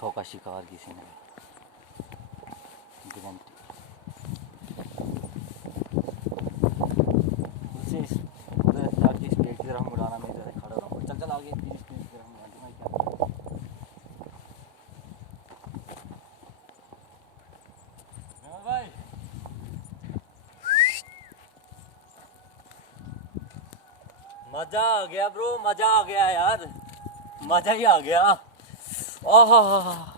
ठोका शिकार किसी ने गारंटी उसे उधर जाके स्पीड की तरफ मुड़ाना, मैं इधर खड़ा रहूँगा। चल चल आगे स्पीड की तरफ मुड़ा दूँगा क्या। भाई मजा आ गया ब्रो, मजा आ गया यार, मजा ही आ गया। आहा